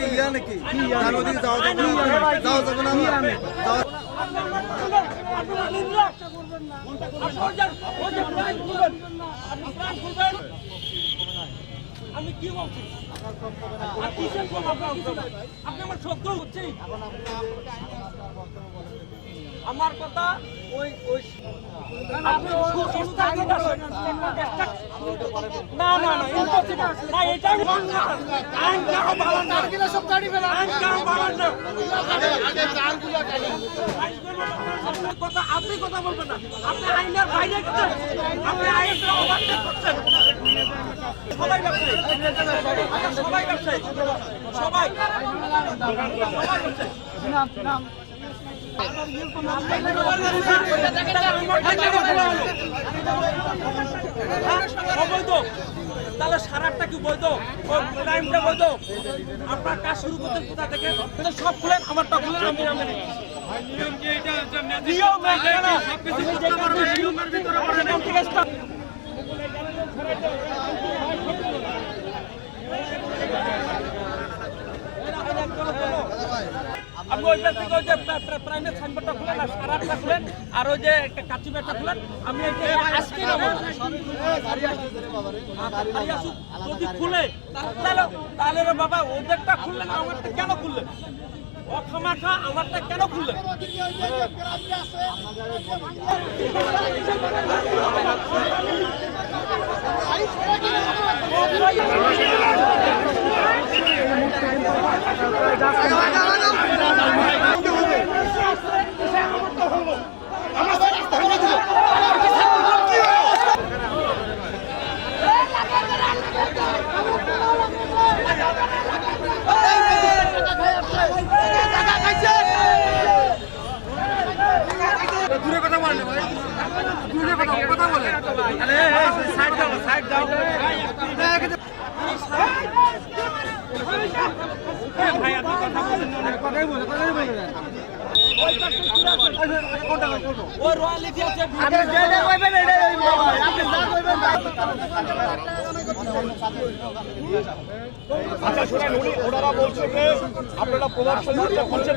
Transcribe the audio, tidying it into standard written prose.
কি ইয়া নাকি তার ওদিকে যাওয়া যাবে না আমি কি বলছি আপনি আমার শব্দ হচ্ছে আমার কথা ওই ওই না না না এটা কথা আপনি কথা বলবেন না আপনি আইনের বাইরে গেছেন আপনি আইনের ওভারটেক করছেন সবাই ব্যবসায়ী সবাই ব্যবসায়ী সবাই অবৈধ তাহলে সারাটা কি বৈধ টাইমটা বৈধ আপনার কাজ শুরু করতেন কোথা থেকে সব খুলেন আমারটা খুলেন আমি আপনি ওই থেকে ওই যে প্রাইমের সাইনবোর্ডটা খুলেন আর সারাটা খুলেন আর ওই যে কাচি ব্যাগটা খুলেন আমি আজকে যদি খুলে তাহলে বাবা ওদেরটা খুললেন আমারটা কেন খুললেন অখামাখা আমারটা কেন খুললেন দূরে কথা বলেন ভাই দূরে কথা বলেন আরে সাইড দাও ভাই আপনি কথা বলেন না কথাই বলে ওই রয়্যালিটি আছে আপনি যেটা কইবেন এটাই বাবা আপনি যা কইবেন আচ্ছা শুনেন ওনারা বলছে যে আপনারা প্রভাবশালী করছেন